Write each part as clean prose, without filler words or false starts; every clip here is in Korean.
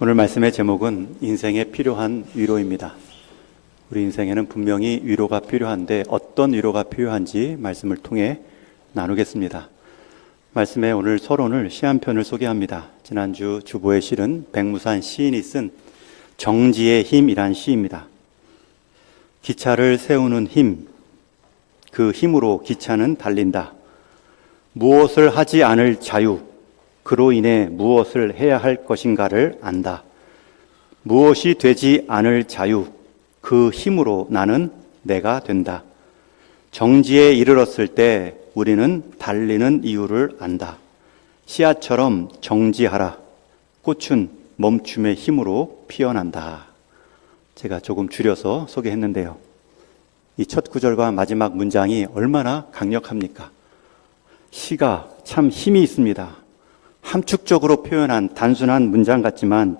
오늘 말씀의 제목은 인생에 필요한 위로입니다. 우리 인생에는 분명히 위로가 필요한데 어떤 위로가 필요한지 말씀을 통해 나누겠습니다. 말씀의 오늘 서론을 시 한 편을 소개합니다. 지난주 주보에 실은 백무산 시인이 쓴 정지의 힘이란 시입니다. 기차를 세우는 힘, 그 힘으로 기차는 달린다. 무엇을 하지 않을 자유, 그로 인해 무엇을 해야 할 것인가를 안다. 무엇이 되지 않을 자유, 그 힘으로 나는 내가 된다. 정지에 이르렀을 때 우리는 달리는 이유를 안다. 씨앗처럼 정지하라. 꽃은 멈춤의 힘으로 피어난다. 제가 조금 줄여서 소개했는데요. 이 첫 구절과 마지막 문장이 얼마나 강력합니까? 시가 참 힘이 있습니다. 함축적으로 표현한 단순한 문장 같지만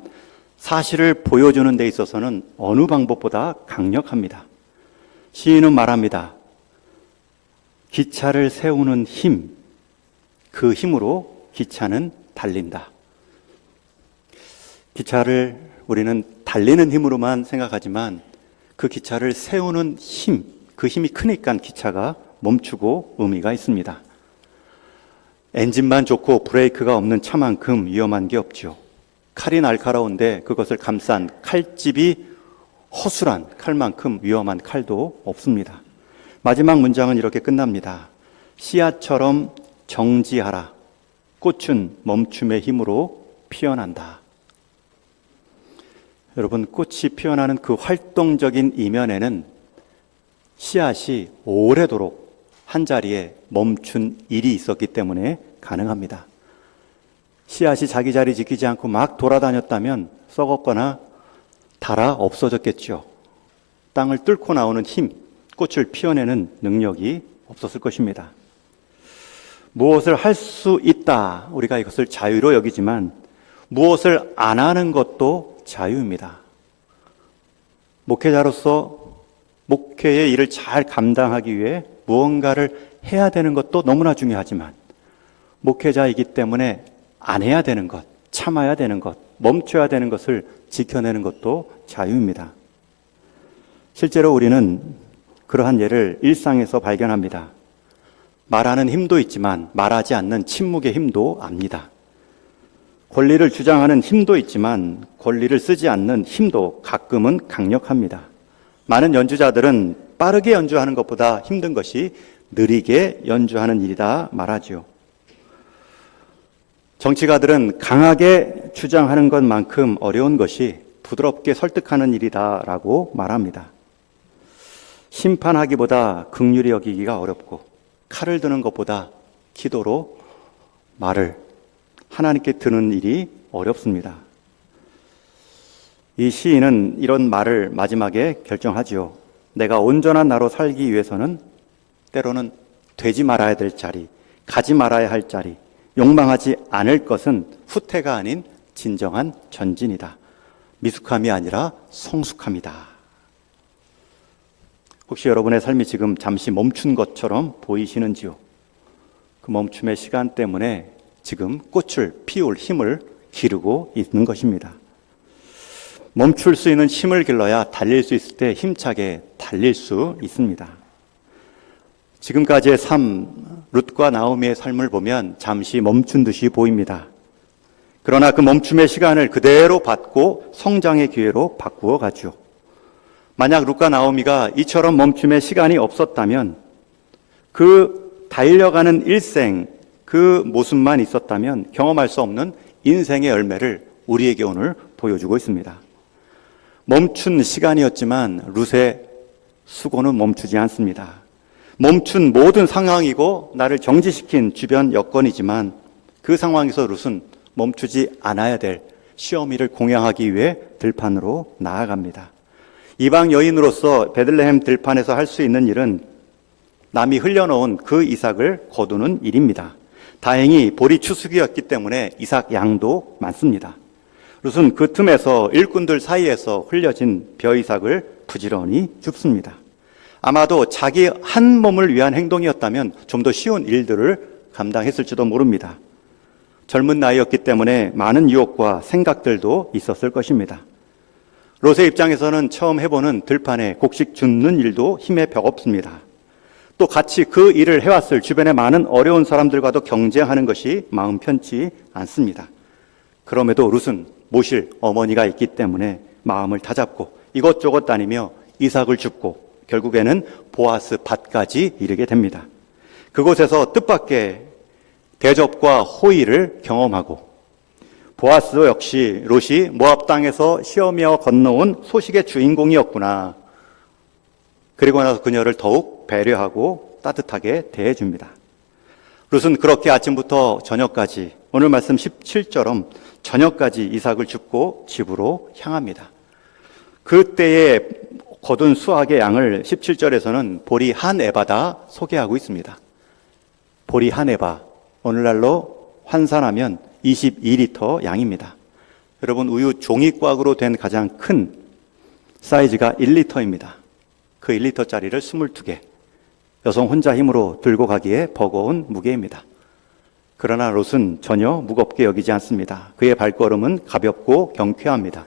사실을 보여주는 데 있어서는 어느 방법보다 강력합니다. 시인은 말합니다. 기차를 세우는 힘, 그 힘으로 기차는 달린다. 기차를 우리는 달리는 힘으로만 생각하지만 그 기차를 세우는 힘, 그 힘이 크니까 기차가 멈추고 의미가 있습니다. 엔진만 좋고 브레이크가 없는 차만큼 위험한 게 없죠. 칼이 날카로운데 그것을 감싼 칼집이 허술한 칼만큼 위험한 칼도 없습니다. 마지막 문장은 이렇게 끝납니다. 씨앗처럼 정지하라. 꽃은 멈춤의 힘으로 피어난다. 여러분, 꽃이 피어나는 그 활동적인 이면에는 씨앗이 오래도록 한 자리에 멈춘 일이 있었기 때문에 가능합니다. 씨앗이 자기 자리 지키지 않고 막 돌아다녔다면 썩었거나 닳아 없어졌겠죠. 땅을 뚫고 나오는 힘, 꽃을 피워내는 능력이 없었을 것입니다. 무엇을 할 수 있다, 우리가 이것을 자유로 여기지만 무엇을 안 하는 것도 자유입니다. 목회자로서 목회의 일을 잘 감당하기 위해 무언가를 해야 되는 것도 너무나 중요하지만 목회자이기 때문에 안 해야 되는 것, 참아야 되는 것, 멈춰야 되는 것을 지켜내는 것도 자유입니다. 실제로 우리는 그러한 예를 일상에서 발견합니다. 말하는 힘도 있지만 말하지 않는 침묵의 힘도 압니다. 권리를 주장하는 힘도 있지만 권리를 쓰지 않는 힘도 가끔은 강력합니다. 많은 연주자들은 빠르게 연주하는 것보다 힘든 것이 느리게 연주하는 일이다 말하죠. 정치가들은 강하게 주장하는 것만큼 어려운 것이 부드럽게 설득하는 일이다라고 말합니다. 심판하기보다 긍휼히 여기기가 어렵고 칼을 드는 것보다 기도로 말을 하나님께 드는 일이 어렵습니다. 이 시인은 이런 말을 마지막에 결정하지요. 내가 온전한 나로 살기 위해서는 때로는 되지 말아야 될 자리, 가지 말아야 할 자리, 욕망하지 않을 것은 후퇴가 아닌 진정한 전진이다. 미숙함이 아니라 성숙함이다. 혹시 여러분의 삶이 지금 잠시 멈춘 것처럼 보이시는지요? 그 멈춤의 시간 때문에 지금 꽃을 피울 힘을 기르고 있는 것입니다. 멈출 수 있는 힘을 길러야 달릴 수 있을 때 힘차게 달릴 수 있습니다. 지금까지의 삶, 룻과 나오미의 삶을 보면 잠시 멈춘 듯이 보입니다. 그러나 그 멈춤의 시간을 그대로 받고 성장의 기회로 바꾸어 가죠. 만약 룻과 나오미가 이처럼 멈춤의 시간이 없었다면 그 달려가는 일생, 그 모습만 있었다면 경험할 수 없는 인생의 열매를 우리에게 오늘 보여주고 있습니다. 멈춘 시간이었지만 룻의 수고는 멈추지 않습니다. 멈춘 모든 상황이고 나를 정지시킨 주변 여건이지만 그 상황에서 룻은 멈추지 않아야 될 시어미를 공양하기 위해 들판으로 나아갑니다. 이방 여인으로서 베들레헴 들판에서 할 수 있는 일은 남이 흘려놓은 그 이삭을 거두는 일입니다. 다행히 볼이 추수기였기 때문에 이삭 양도 많습니다. 룻은 그 틈에서 일꾼들 사이에서 흘려진 벼이삭을 부지런히 줍습니다. 아마도 자기 한 몸을 위한 행동이었다면 좀 더 쉬운 일들을 감당했을지도 모릅니다. 젊은 나이였기 때문에 많은 유혹과 생각들도 있었을 것입니다. 롯의 입장에서는 처음 해보는 들판에 곡식 줍는 일도 힘에 벽 없습니다. 또 같이 그 일을 해왔을 주변의 많은 어려운 사람들과도 경쟁하는 것이 마음 편치 않습니다. 그럼에도 롯은 모실 어머니가 있기 때문에 마음을 다잡고 이것저것 다니며 이삭을 줍고 결국에는 보아스 밭까지 이르게 됩니다. 그곳에서 뜻밖의 대접과 호의를 경험하고 보아스 역시 롯이 모압 땅에서 쉬어며 건너온 소식의 주인공이었구나. 그리고 나서 그녀를 더욱 배려하고 따뜻하게 대해줍니다. 롯은 그렇게 아침부터 저녁까지 오늘 말씀 17절처럼 저녁까지 이삭을 줍고 집으로 향합니다. 그때에 거둔 수확의 양을 17절에서는 보리 한 에바다 소개하고 있습니다. 보리 한 에바, 오늘날로 환산하면 22리터 양입니다. 여러분, 우유 종이꽉으로 된 가장 큰 사이즈가 1리터입니다. 그 1리터짜리를 22개, 여성 혼자 힘으로 들고 가기에 버거운 무게입니다. 그러나 롯은 전혀 무겁게 여기지 않습니다. 그의 발걸음은 가볍고 경쾌합니다.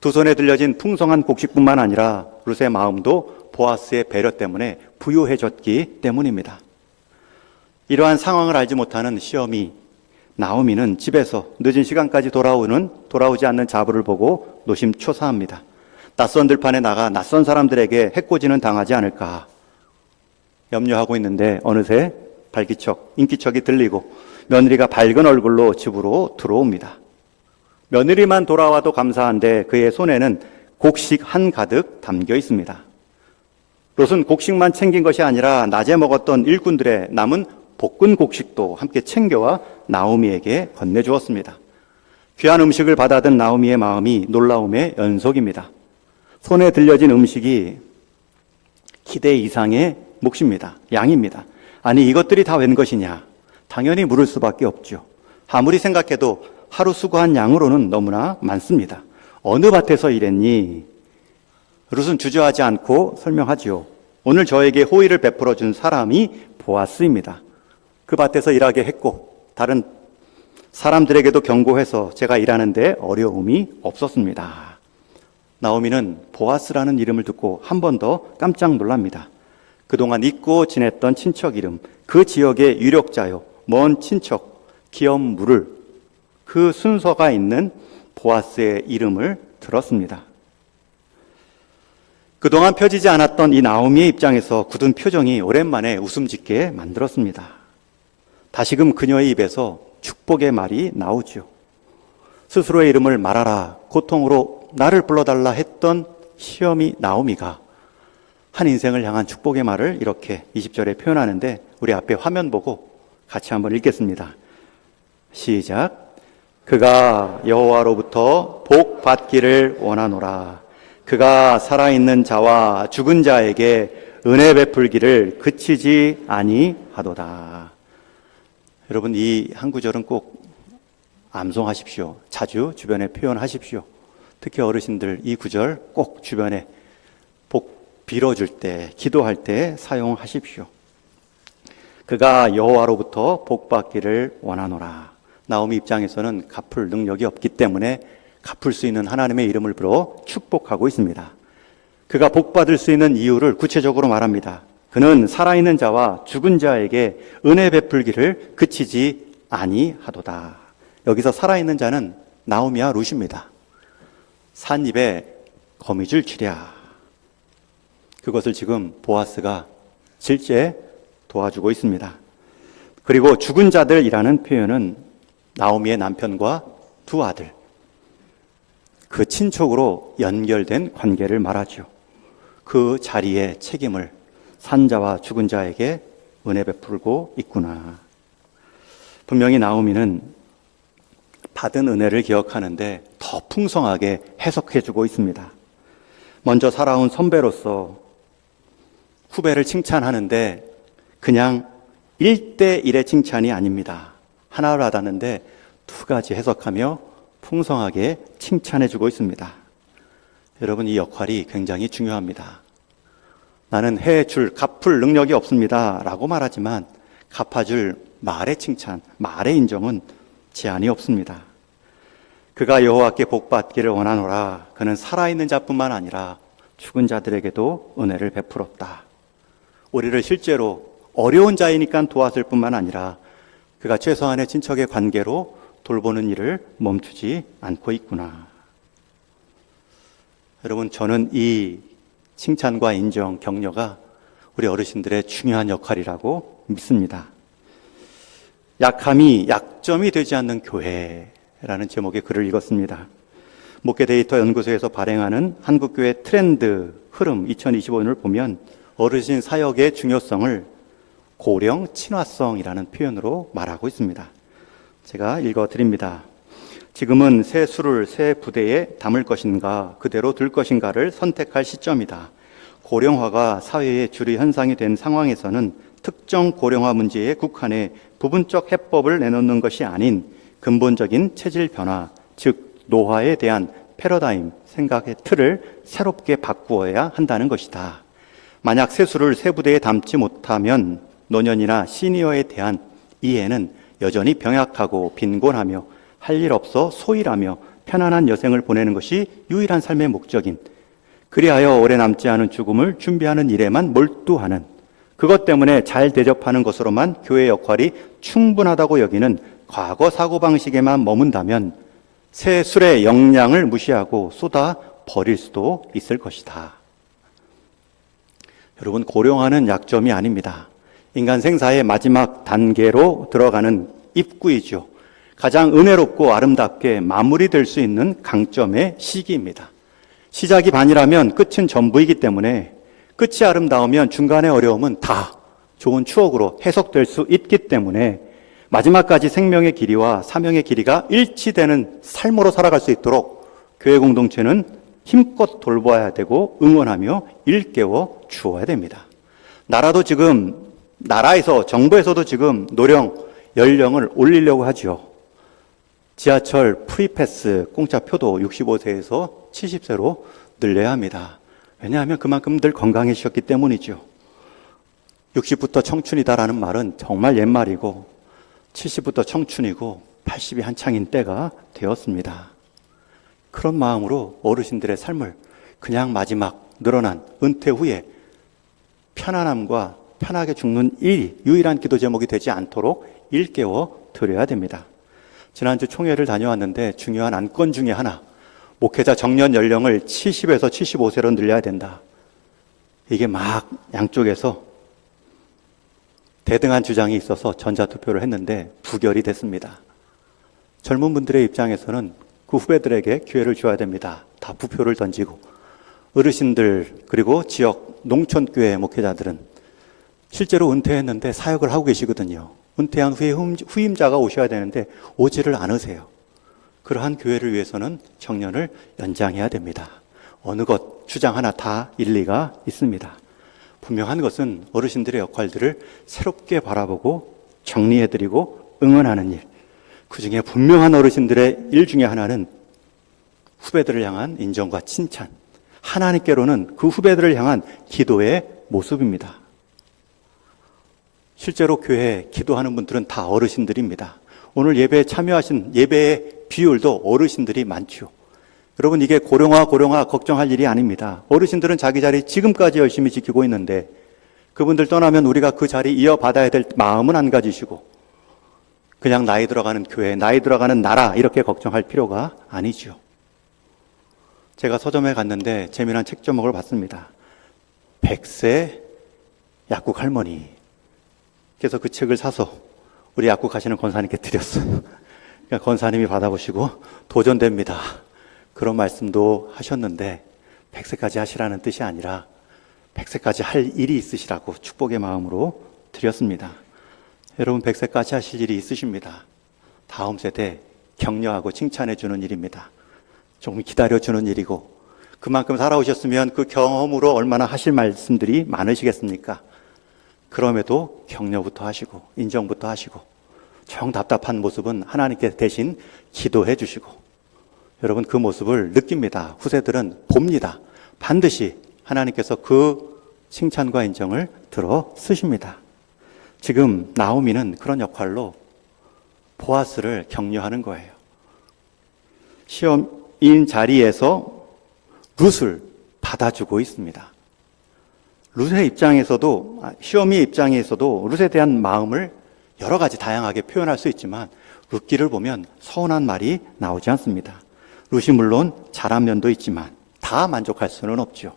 두 손에 들려진 풍성한 곡식뿐만 아니라 롯의 마음도 보아스의 배려 때문에 부유해졌기 때문입니다. 이러한 상황을 알지 못하는 시어미 나오미는 집에서 늦은 시간까지 돌아오지 않는 자부를 보고 노심초사합니다. 낯선 들판에 나가 낯선 사람들에게 해코지는 당하지 않을까 염려하고 있는데 어느새 인기척이 들리고 며느리가 밝은 얼굴로 집으로 들어옵니다. 며느리만 돌아와도 감사한데 그의 손에는 곡식 한 가득 담겨 있습니다. 롯은 곡식만 챙긴 것이 아니라 낮에 먹었던 일꾼들의 남은 볶은 곡식도 함께 챙겨와 나오미에게 건네주었습니다. 귀한 음식을 받아든 나오미의 마음이 놀라움의 연속입니다. 손에 들려진 음식이 기대 이상의 몫입니다. 양입니다. 아니, 이것들이 다 웬 것이냐? 당연히 물을 수밖에 없죠. 아무리 생각해도 하루 수거한 양으로는 너무나 많습니다. 어느 밭에서 일했니? 롯은 주저하지 않고 설명하지요. 오늘 저에게 호의를 베풀어 준 사람이 보아스입니다. 그 밭에서 일하게 했고 다른 사람들에게도 경고해서 제가 일하는데 어려움이 없었습니다. 나오미는 보아스라는 이름을 듣고 한 번 더 깜짝 놀랍니다. 그동안 잊고 지냈던 친척 이름, 그 지역의 유력자요, 먼 친척, 기업 물을 그 순서가 있는 보아스의 이름을 들었습니다. 그동안 펴지지 않았던 이 나오미의 입장에서 굳은 표정이 오랜만에 웃음 짓게 만들었습니다. 다시금 그녀의 입에서 축복의 말이 나오죠. 스스로의 이름을 말하라, 고통으로 나를 불러달라 했던 시어미 나오미가 한 인생을 향한 축복의 말을 이렇게 20절에 표현하는데 우리 앞에 화면 보고 같이 한번 읽겠습니다. 시작. 그가 여호와로부터 복 받기를 원하노라. 그가 살아있는 자와 죽은 자에게 은혜 베풀기를 그치지 아니하도다. 여러분, 이 한 구절은 꼭 암송하십시오. 자주 주변에 표현하십시오. 특히 어르신들 이 구절 꼭 주변에 복 빌어줄 때, 기도할 때 사용하십시오. 그가 여호와로부터 복 받기를 원하노라. 나오미 입장에서는 갚을 능력이 없기 때문에 갚을 수 있는 하나님의 이름을 불어 축복하고 있습니다. 그가 복 받을 수 있는 이유를 구체적으로 말합니다. 그는 살아있는 자와 죽은 자에게 은혜 베풀기를 그치지 아니하도다. 여기서 살아있는 자는 나오미와 룻입니다. 산 입에 거미줄 치랴. 그것을 지금 보아스가 실제 도와주고 있습니다. 그리고 죽은 자들이라는 표현은 나오미의 남편과 두 아들, 그 친족으로 연결된 관계를 말하죠. 그 자리의 책임을 산자와 죽은 자에게 은혜 베풀고 있구나. 분명히 나오미는 받은 은혜를 기억하는데 더 풍성하게 해석해주고 있습니다. 먼저 살아온 선배로서 후배를 칭찬하는데 그냥 1대1의 칭찬이 아닙니다. 하나를 받았는데 두 가지 해석하며 풍성하게 칭찬해주고 있습니다. 여러분, 이 역할이 굉장히 중요합니다. 나는 갚을 능력이 없습니다 라고 말하지만 갚아줄 말의 칭찬, 말의 인정은 제한이 없습니다. 그가 여호와께 복받기를 원하노라. 그는 살아있는 자뿐만 아니라 죽은 자들에게도 은혜를 베풀었다. 우리를 실제로 어려운 자이니까 도왔을 뿐만 아니라 그가 최소한의 친척의 관계로 돌보는 일을 멈추지 않고 있구나. 여러분, 저는 이 칭찬과 인정, 격려가 우리 어르신들의 중요한 역할이라고 믿습니다. 약함이 약점이 되지 않는 교회라는 제목의 글을 읽었습니다. 목회 데이터 연구소에서 발행하는 한국교회 트렌드 흐름 2025년을 보면 어르신 사역의 중요성을 고령 친화성이라는 표현으로 말하고 있습니다. 제가 읽어드립니다. 지금은 새 술을 새 부대에 담을 것인가 그대로 둘 것인가를 선택할 시점이다. 고령화가 사회의 주류 현상이 된 상황에서는 특정 고령화 문제에 국한해 부분적 해법을 내놓는 것이 아닌 근본적인 체질 변화, 즉 노화에 대한 패러다임, 생각의 틀을 새롭게 바꾸어야 한다는 것이다. 만약 새 술을 새 부대에 담지 못하면 노년이나 시니어에 대한 이해는 여전히 병약하고 빈곤하며 할 일 없어 소일하며 편안한 여생을 보내는 것이 유일한 삶의 목적인, 그리하여 오래 남지 않은 죽음을 준비하는 일에만 몰두하는, 그것 때문에 잘 대접하는 것으로만 교회의 역할이 충분하다고 여기는 과거 사고방식에만 머문다면 새 술의 영양을 무시하고 쏟아 버릴 수도 있을 것이다. 여러분, 고령화는 약점이 아닙니다. 인간 생사의 마지막 단계로 들어가는 입구이죠. 가장 은혜롭고 아름답게 마무리될 수 있는 강점의 시기입니다. 시작이 반이라면 끝은 전부이기 때문에 끝이 아름다우면 중간의 어려움은 다 좋은 추억으로 해석될 수 있기 때문에 마지막까지 생명의 길이와 사명의 길이가 일치되는 삶으로 살아갈 수 있도록 교회 공동체는 힘껏 돌봐야 되고 응원하며 일깨워 주어야 됩니다. 나라에서 정부에서도 지금 노령 연령을 올리려고 하죠. 지하철 프리패스 공짜표도 65세에서 70세로 늘려야 합니다. 왜냐하면 그만큼 늘 건강해지셨기 때문이죠. 60부터 청춘이다라는 말은 정말 옛말이고 70부터 청춘이고 80이 한창인 때가 되었습니다. 그런 마음으로 어르신들의 삶을 그냥 마지막 늘어난 은퇴 후에 편안함과 편하게 죽는 일이 유일한 기도 제목이 되지 않도록 일깨워 드려야 됩니다. 지난주 총회를 다녀왔는데 중요한 안건 중에 하나, 목회자 정년 연령을 70에서 75세로 늘려야 된다. 이게 막 양쪽에서 대등한 주장이 있어서 전자투표를 했는데 부결이 됐습니다. 젊은 분들의 입장에서는 그 후배들에게 기회를 줘야 됩니다. 다 부표를 던지고, 어르신들 그리고 지역 농촌교회 목회자들은 실제로 은퇴했는데 사역을 하고 계시거든요. 은퇴한 후에 후임자가 오셔야 되는데 오지를 않으세요. 그러한 교회를 위해서는 정년을 연장해야 됩니다. 어느 것 주장 하나 다 일리가 있습니다. 분명한 것은 어르신들의 역할들을 새롭게 바라보고 정리해드리고 응원하는 일, 그 중에 분명한 어르신들의 일 중에 하나는 후배들을 향한 인정과 칭찬, 하나님께로는 그 후배들을 향한 기도의 모습입니다. 실제로 교회에 기도하는 분들은 다 어르신들입니다. 오늘 예배에 참여하신 예배의 비율도 어르신들이 많죠. 여러분, 이게 고령화 걱정할 일이 아닙니다. 어르신들은 자기 자리 지금까지 열심히 지키고 있는데 그분들 떠나면 우리가 그 자리 이어받아야 될 마음은 안 가지시고 그냥 나이 들어가는 교회, 나이 들어가는 나라 이렇게 걱정할 필요가 아니죠. 제가 서점에 갔는데 재미난 책 제목을 봤습니다. 100세 약국 할머니. 그래서 그 책을 사서 우리 약국하시는 권사님께 드렸어요. 그러니까 권사님이 받아보시고 도전됩니다, 그런 말씀도 하셨는데 100세까지 하시라는 뜻이 아니라 100세까지 할 일이 있으시라고 축복의 마음으로 드렸습니다. 여러분, 100세까지 하실 일이 있으십니다. 다음 세대 격려하고 칭찬해 주는 일입니다. 조금 기다려주는 일이고, 그만큼 살아오셨으면 그 경험으로 얼마나 하실 말씀들이 많으시겠습니까? 그럼에도 격려부터 하시고 인정부터 하시고 정 답답한 모습은 하나님께 대신 기도해 주시고, 여러분 그 모습을 느낍니다. 후세들은 봅니다. 반드시 하나님께서 그 칭찬과 인정을 들어 쓰십니다. 지금 나오미는 그런 역할로 보아스를 격려하는 거예요. 시험인 자리에서 룻을 받아주고 있습니다. 룻의 입장에서도, 시험이 입장에서도 룻에 대한 마음을 여러 가지 다양하게 표현할 수 있지만 룻기를 보면 서운한 말이 나오지 않습니다. 룻이 물론 잘한 면도 있지만 다 만족할 수는 없죠.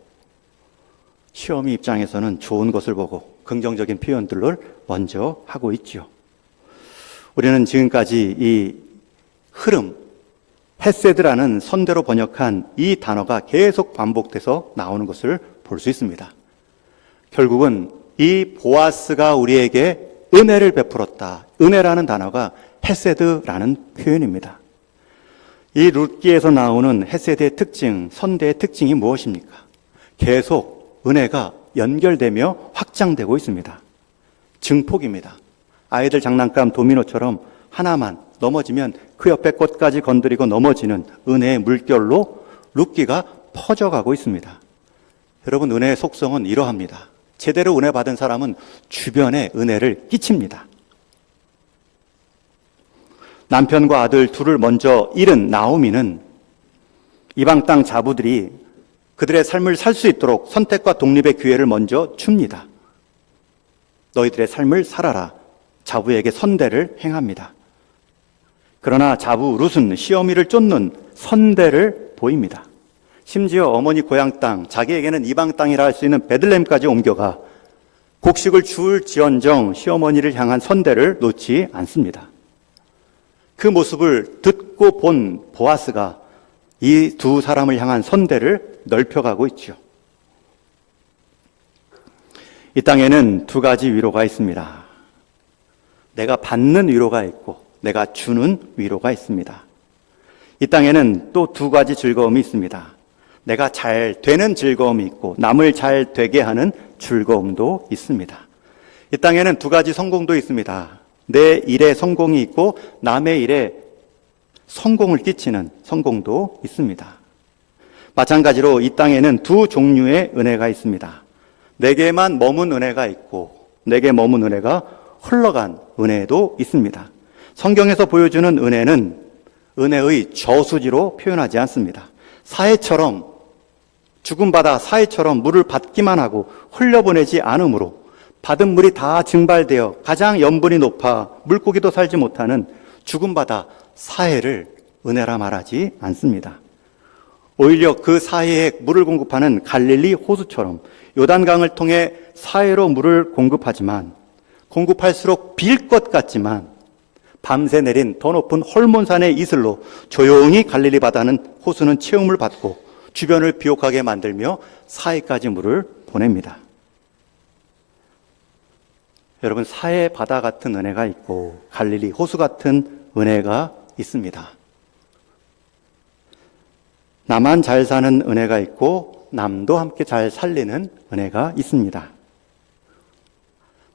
시험이 입장에서는 좋은 것을 보고 긍정적인 표현들을 먼저 하고 있죠. 우리는 지금까지 이 흐름, 헤세드라는 선대로 번역한 이 단어가 계속 반복돼서 나오는 것을 볼 수 있습니다. 결국은 이 보아스가 우리에게 은혜를 베풀었다. 은혜라는 단어가 헤세드라는 표현입니다. 이 룻기에서 나오는 헤세드의 특징, 선대의 특징이 무엇입니까? 계속 은혜가 연결되며 확장되고 있습니다. 증폭입니다. 아이들 장난감 도미노처럼 하나만 넘어지면 그 옆에 꽃까지 건드리고 넘어지는 은혜의 물결로 룻기가 퍼져가고 있습니다. 여러분, 은혜의 속성은 이러합니다. 제대로 은혜 받은 사람은 주변에 은혜를 끼칩니다. 남편과 아들 둘을 먼저 잃은 나오미는 이방 땅 자부들이 그들의 삶을 살 수 있도록 선택과 독립의 기회를 먼저 줍니다. 너희들의 삶을 살아라. 자부에게 선대를 행합니다. 그러나 자부 룻은 시어미를 쫓는 선대를 보입니다. 심지어 어머니 고향 땅, 자기에게는 이방 땅이라 할 수 있는 베들레헴까지 옮겨가 곡식을 줄지언정 시어머니를 향한 선대를 놓지 않습니다. 그 모습을 듣고 본 보아스가 이 두 사람을 향한 선대를 넓혀가고 있죠. 이 땅에는 두 가지 위로가 있습니다. 내가 받는 위로가 있고 내가 주는 위로가 있습니다. 이 땅에는 또 두 가지 즐거움이 있습니다. 내가 잘 되는 즐거움이 있고 남을 잘 되게 하는 즐거움도 있습니다. 이 땅에는 두 가지 성공도 있습니다. 내 일에 성공이 있고 남의 일에 성공을 끼치는 성공도 있습니다. 마찬가지로 이 땅에는 두 종류의 은혜가 있습니다. 내게만 머문 은혜가 있고 내게 머문 은혜가 흘러간 은혜도 있습니다. 성경에서 보여주는 은혜는 은혜의 저수지로 표현하지 않습니다. 사해처럼 죽음바다 사해처럼 물을 받기만 하고 흘려보내지 않으므로 받은 물이 다 증발되어 가장 염분이 높아 물고기도 살지 못하는 죽음바다 사해를 은혜라 말하지 않습니다. 오히려 그 사해에 물을 공급하는 갈릴리 호수처럼 요단강을 통해 사해로 물을 공급하지만 공급할수록 빌 것 같지만 밤새 내린 더 높은 헐몬산의 이슬로 조용히 갈릴리 바다는 호수는 채움을 받고 주변을 비옥하게 만들며 사해까지 물을 보냅니다. 여러분, 사해 바다 같은 은혜가 있고 갈릴리 호수 같은 은혜가 있습니다. 나만 잘 사는 은혜가 있고 남도 함께 잘 살리는 은혜가 있습니다.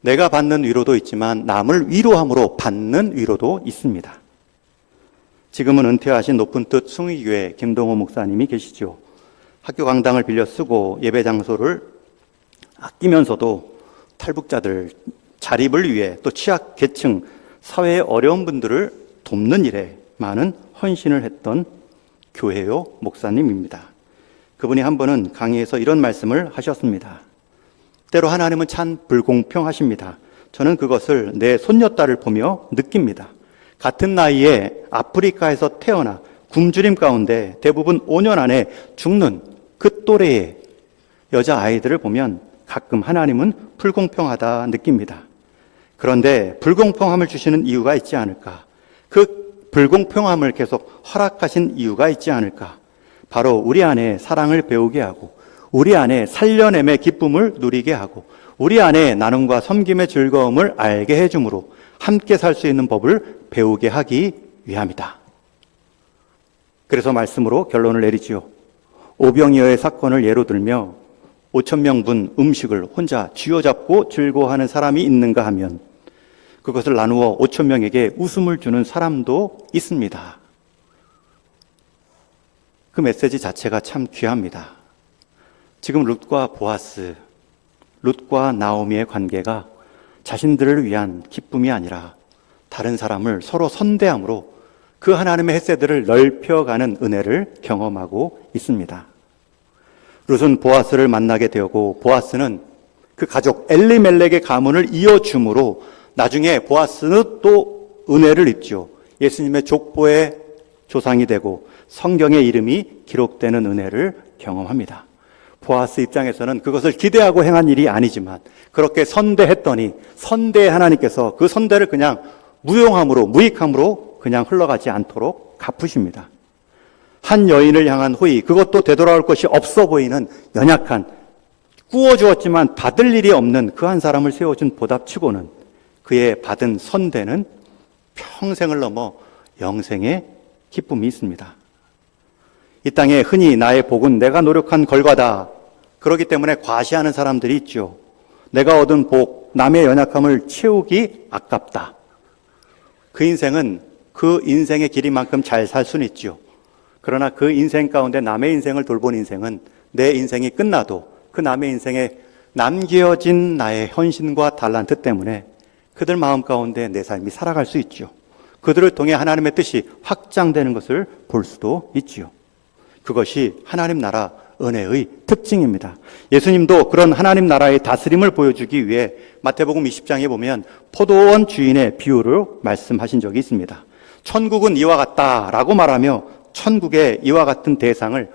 내가 받는 위로도 있지만 남을 위로함으로 받는 위로도 있습니다. 지금은 은퇴하신 높은 뜻 숭의교회 김동호 목사님이 계시죠. 학교 강당을 빌려 쓰고 예배 장소를 아끼면서도 탈북자들 자립을 위해 또 취약 계층 사회의 어려운 분들을 돕는 일에 많은 헌신을 했던 교회요 목사님입니다. 그분이 한 번은 강의에서 이런 말씀을 하셨습니다. 때로 하나님은 참 불공평하십니다. 저는 그것을 내 손녀딸을 보며 느낍니다. 같은 나이에 아프리카에서 태어나 굶주림 가운데 대부분 5년 안에 죽는 그 또래의 여자아이들을 보면 가끔 하나님은 불공평하다 느낍니다. 그런데 불공평함을 주시는 이유가 있지 않을까? 그 불공평함을 계속 허락하신 이유가 있지 않을까? 바로 우리 안에 사랑을 배우게 하고 우리 안에 살려냄의 기쁨을 누리게 하고 우리 안에 나눔과 섬김의 즐거움을 알게 해줌으로 함께 살 수 있는 법을 배우게 하기 위함이다. 그래서 말씀으로 결론을 내리지요. 오병이어의 사건을 예로 들며 5,000명분 음식을 혼자 쥐어잡고 즐거워하는 사람이 있는가 하면 그것을 나누어 5,000명에게 웃음을 주는 사람도 있습니다. 그 메시지 자체가 참 귀합니다. 지금 룻과 보아스, 룻과 나오미의 관계가 자신들을 위한 기쁨이 아니라 다른 사람을 서로 선대함으로 그 하나님의 헷세들을 넓혀가는 은혜를 경험하고 있습니다. 룻은 보아스를 만나게 되었고 보아스는 그 가족 엘리멜렉의 가문을 이어줌으로 나중에 보아스는 또 은혜를 입죠. 예수님의 족보의 조상이 되고 성경의 이름이 기록되는 은혜를 경험합니다. 보아스 입장에서는 그것을 기대하고 행한 일이 아니지만 그렇게 선대했더니 선대의 하나님께서 그 선대를 그냥 무용함으로 무익함으로 그냥 흘러가지 않도록 갚으십니다. 한 여인을 향한 호의, 그것도 되돌아올 것이 없어 보이는 연약한, 꾸어주었지만 받을 일이 없는 그 한 사람을 세워준 보답치고는 그의 받은 선대는 평생을 넘어 영생의 기쁨이 있습니다. 이 땅에 흔히 나의 복은 내가 노력한 결과다. 그렇기 때문에 과시하는 사람들이 있죠. 내가 얻은 복, 남의 연약함을 채우기 아깝다. 그 인생은 그 인생의 길이만큼 잘 살 수는 있죠. 그러나 그 인생 가운데 남의 인생을 돌본 인생은 내 인생이 끝나도 그 남의 인생에 남겨진 나의 헌신과 달란트 때문에 그들 마음 가운데 내 삶이 살아갈 수 있죠. 그들을 통해 하나님의 뜻이 확장되는 것을 볼 수도 있죠. 그것이 하나님 나라 은혜의 특징입니다. 예수님도 그런 하나님 나라의 다스림을 보여주기 위해 마태복음 20장에 보면 포도원 주인의 비유를 말씀하신 적이 있습니다. 천국은 이와 같다라고 말하며 천국의 이와 같은 대상을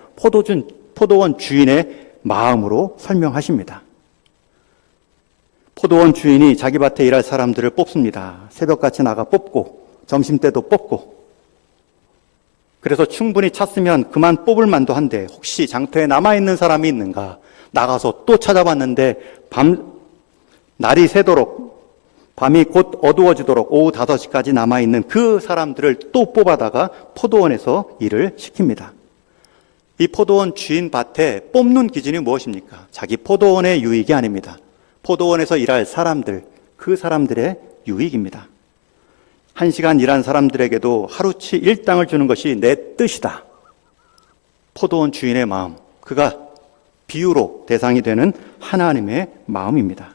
포도원 주인의 마음으로 설명하십니다. 포도원 주인이 자기 밭에 일할 사람들을 뽑습니다. 새벽같이 나가 뽑고 점심때도 뽑고, 그래서 충분히 찼으면 그만 뽑을 만도 한데 혹시 장터에 남아있는 사람이 있는가 나가서 또 찾아봤는데 날이 새도록, 밤이 곧 어두워지도록 오후 5시까지 남아있는 그 사람들을 또 뽑아다가 포도원에서 일을 시킵니다. 이 포도원 주인 밭에 뽑는 기준이 무엇입니까? 자기 포도원의 유익이 아닙니다. 포도원에서 일할 사람들, 그 사람들의 유익입니다. 1시간 일한 사람들에게도 하루치 일당을 주는 것이 내 뜻이다. 포도원 주인의 마음, 그가 비유로 대상이 되는 하나님의 마음입니다.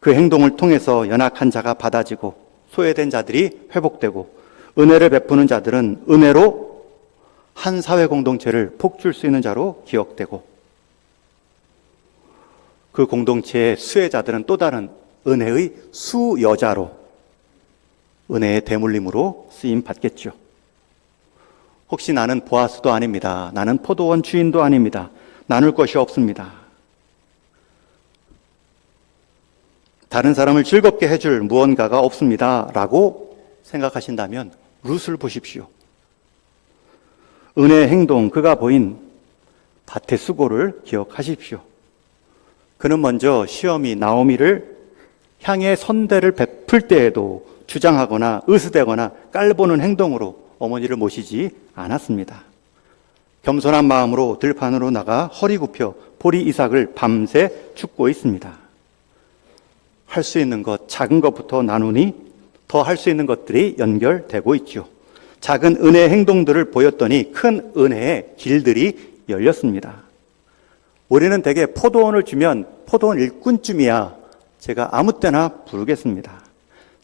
그 행동을 통해서 연약한 자가 받아지고 소외된 자들이 회복되고 은혜를 베푸는 자들은 은혜로 한 사회 공동체를 복줄 수 있는 자로 기억되고 그 공동체의 수혜자들은 또 다른 은혜의 수여자로 은혜의 대물림으로 쓰임 받겠죠. 혹시 나는 보아스도 아닙니다. 나는 포도원 주인도 아닙니다. 나눌 것이 없습니다. 다른 사람을 즐겁게 해줄 무언가가 없습니다. 라고 생각하신다면 룻을 보십시오. 은혜의 행동, 그가 보인 밭의 수고를 기억하십시오. 그는 먼저 시어미 나오미를 향해 선대를 베풀 때에도 주장하거나 으스대거나 깔보는 행동으로 어머니를 모시지 않았습니다. 겸손한 마음으로 들판으로 나가 허리 굽혀 보리 이삭을 밤새 춥고 있습니다. 할 수 있는 것, 작은 것부터 나누니 더 할 수 있는 것들이 연결되고 있죠. 작은 은혜의 행동들을 보였더니 큰 은혜의 길들이 열렸습니다. 우리는 대개 포도원을 주면 포도원 일꾼쯤이야 제가 아무 때나 부르겠습니다.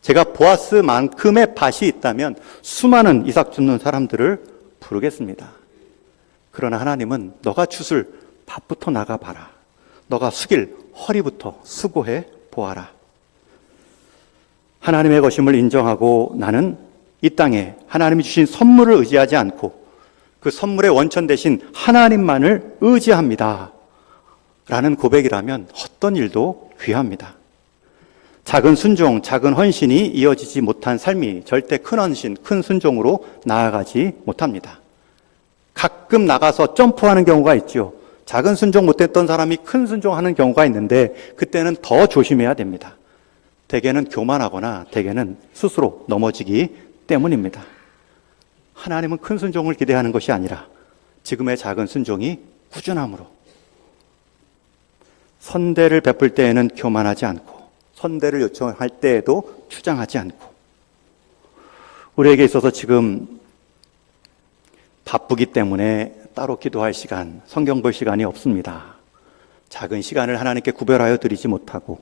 제가 보아스만큼의 밭이 있다면 수많은 이삭 줍는 사람들을 부르겠습니다. 그러나 하나님은 너가 주술 밭부터 나가봐라. 너가 숙일 허리부터 수고해 보아라. 하나님의 것임을 인정하고 나는 이 땅에 하나님이 주신 선물을 의지하지 않고 그 선물의 원천 대신 하나님만을 의지합니다. 라는 고백이라면 어떤 일도 귀합니다. 작은 순종, 작은 헌신이 이어지지 못한 삶이 절대 큰 헌신, 큰 순종으로 나아가지 못합니다. 가끔 나가서 점프하는 경우가 있죠. 작은 순종 못했던 사람이 큰 순종하는 경우가 있는데 그때는 더 조심해야 됩니다. 대개는 교만하거나 대개는 스스로 넘어지기 때문입니다. 하나님은 큰 순종을 기대하는 것이 아니라 지금의 작은 순종이 꾸준함으로 선대를 베풀 때에는 교만하지 않고 선대를 요청할 때에도 추장하지 않고 우리에게 있어서 지금 바쁘기 때문에 따로 기도할 시간, 성경 볼 시간이 없습니다. 작은 시간을 하나님께 구별하여 드리지 못하고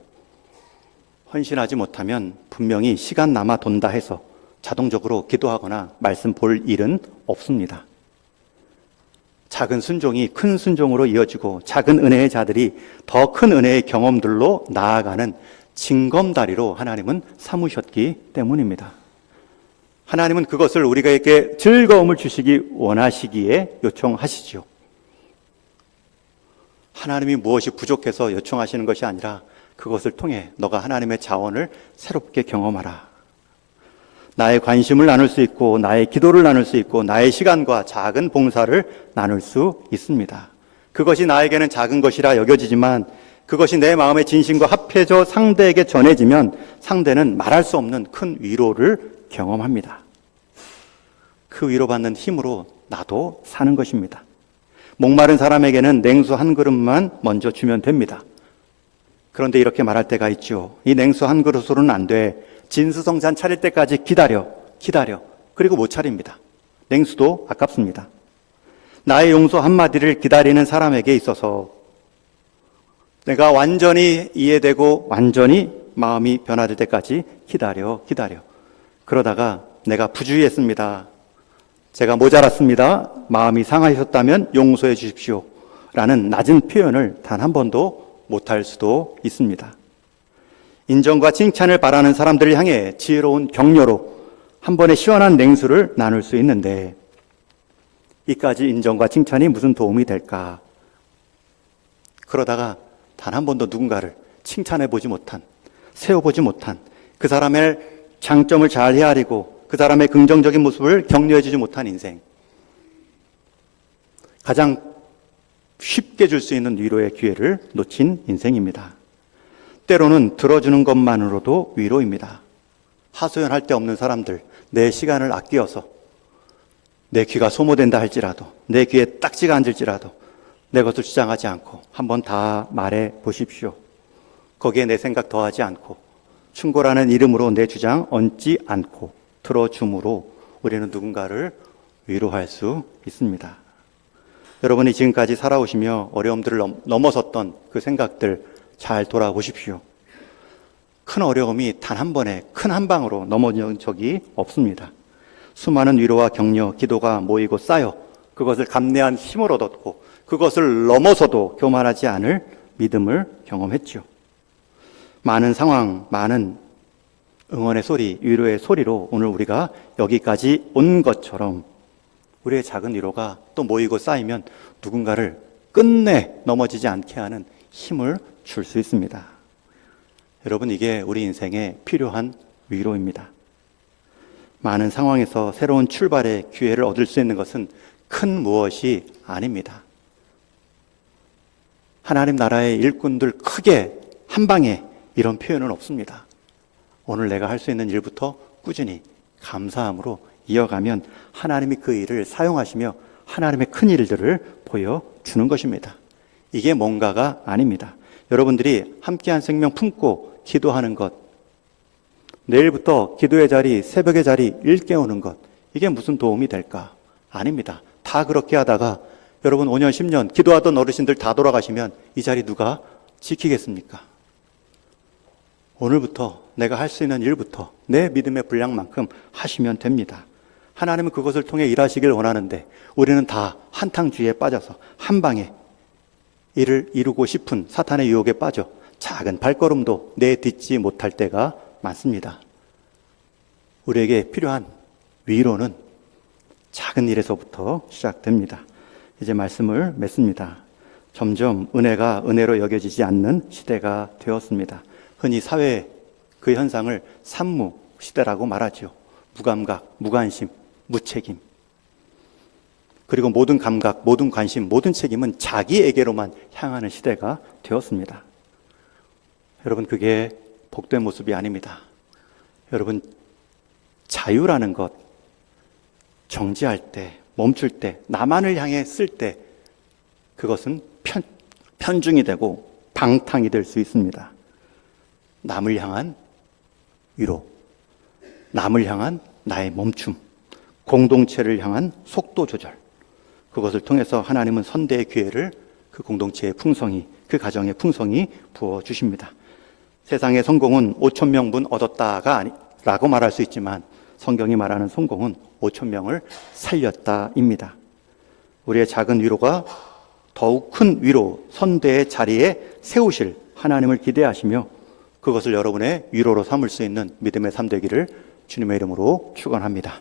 헌신하지 못하면 분명히 시간 남아 돈다 해서 자동적으로 기도하거나 말씀 볼 일은 없습니다. 작은 순종이 큰 순종으로 이어지고 작은 은혜의 자들이 더 큰 은혜의 경험들로 나아가는 징검다리로 하나님은 삼으셨기 때문입니다. 하나님은 그것을 우리에게 즐거움을 주시기 원하시기에 요청하시죠. 하나님이 무엇이 부족해서 요청하시는 것이 아니라 그것을 통해 너가 하나님의 자원을 새롭게 경험하라. 나의 관심을 나눌 수 있고 나의 기도를 나눌 수 있고 나의 시간과 작은 봉사를 나눌 수 있습니다. 그것이 나에게는 작은 것이라 여겨지지만 그것이 내 마음의 진심과 합해져 상대에게 전해지면 상대는 말할 수 없는 큰 위로를 경험합니다. 그 위로받는 힘으로 나도 사는 것입니다. 목마른 사람에게는 냉수 한 그릇만 먼저 주면 됩니다. 그런데 이렇게 말할 때가 있죠. 이 냉수 한 그릇으로는 안 돼. 진수성찬 차릴 때까지 기다려. 그리고 못 차립니다. 냉수도 아깝습니다. 나의 용서 한마디를 기다리는 사람에게 있어서 내가 완전히 이해되고 완전히 마음이 변화될 때까지 기다려. 그러다가 내가 부주의했습니다. 제가 모자랐습니다. 마음이 상하셨다면 용서해 주십시오. 라는 낮은 표현을 단 한 번도 못할 수도 있습니다. 인정과 칭찬을 바라는 사람들을 향해 지혜로운 격려로 한 번의 시원한 냉수를 나눌 수 있는데 이까지 인정과 칭찬이 무슨 도움이 될까? 그러다가 단 한 번도 누군가를 칭찬해보지 못한, 세워보지 못한, 그 사람의 장점을 잘 헤아리고 그 사람의 긍정적인 모습을 격려해주지 못한 인생. 가장 쉽게 줄 수 있는 위로의 기회를 놓친 인생입니다. 때로는 들어주는 것만으로도 위로입니다. 하소연할 데 없는 사람들, 내 시간을 아끼어서 내 귀가 소모된다 할지라도 내 귀에 딱지가 앉을지라도 내 것을 주장하지 않고 한번 다 말해 보십시오. 거기에 내 생각 더하지 않고 충고라는 이름으로 내 주장 얹지 않고 들어줌으로 우리는 누군가를 위로할 수 있습니다. 여러분이 지금까지 살아오시며 어려움들을 넘어섰던 그 생각들 잘 돌아보십시오. 큰 어려움이 단 한 번에 큰 한 방으로 넘어진 적이 없습니다. 수많은 위로와 격려, 기도가 모이고 쌓여 그것을 감내한 힘을 얻었고 그것을 넘어서도 교만하지 않을 믿음을 경험했죠. 많은 상황, 많은 응원의 소리, 위로의 소리로 오늘 우리가 여기까지 온 것처럼 우리의 작은 위로가 또 모이고 쌓이면 누군가를 끝내 넘어지지 않게 하는 힘을 줄 수 있습니다. 여러분, 이게 우리 인생에 필요한 위로입니다. 많은 상황에서 새로운 출발의 기회를 얻을 수 있는 것은 큰 무엇이 아닙니다. 하나님 나라의 일꾼들 크게 한 방에 이런 표현은 없습니다. 오늘 내가 할 수 있는 일부터 꾸준히 감사함으로 이어가면 하나님이 그 일을 사용하시며 하나님의 큰 일들을 보여주는 것입니다. 이게 뭔가가 아닙니다. 여러분들이 함께한 생명 품고 기도하는 것, 내일부터 기도의 자리, 새벽의 자리 일깨우는 것, 이게 무슨 도움이 될까? 아닙니다. 다 그렇게 하다가 여러분 5년, 10년 기도하던 어르신들 다 돌아가시면 이 자리 누가 지키겠습니까? 오늘부터 내가 할 수 있는 일부터 내 믿음의 분량만큼 하시면 됩니다. 하나님은 그것을 통해 일하시길 원하는데 우리는 다 한탕주의에 빠져서 한 방에 일을 이루고 싶은 사탄의 유혹에 빠져 작은 발걸음도 내딛지 못할 때가 많습니다. 우리에게 필요한 위로는 작은 일에서부터 시작됩니다. 이제 말씀을 맺습니다. 점점 은혜가 은혜로 여겨지지 않는 시대가 되었습니다. 흔히 사회의 그 현상을 산무 시대라고 말하죠. 무감각, 무관심, 무책임. 그리고 모든 감각, 모든 관심, 모든 책임은 자기에게로만 향하는 시대가 되었습니다. 여러분, 그게 복된 모습이 아닙니다. 여러분, 자유라는 것, 정지할 때, 멈출 때, 나만을 향해 쓸 때 그것은 편중이 되고 방탕이 될 수 있습니다. 남을 향한 위로, 남을 향한 나의 멈춤, 공동체를 향한 속도 조절, 그것을 통해서 하나님은 선대의 기회를 그 공동체의 풍성이, 그 가정의 풍성이 부어주십니다. 세상의 성공은 5천 명분 얻었다가 라고 말할 수 있지만 성경이 말하는 성공은 5천 명을 살렸다입니다. 우리의 작은 위로가 더욱 큰 위로, 선대의 자리에 세우실 하나님을 기대하시며 그것을 여러분의 위로로 삼을 수 있는 믿음의 삶 되기를 주님의 이름으로 축원합니다.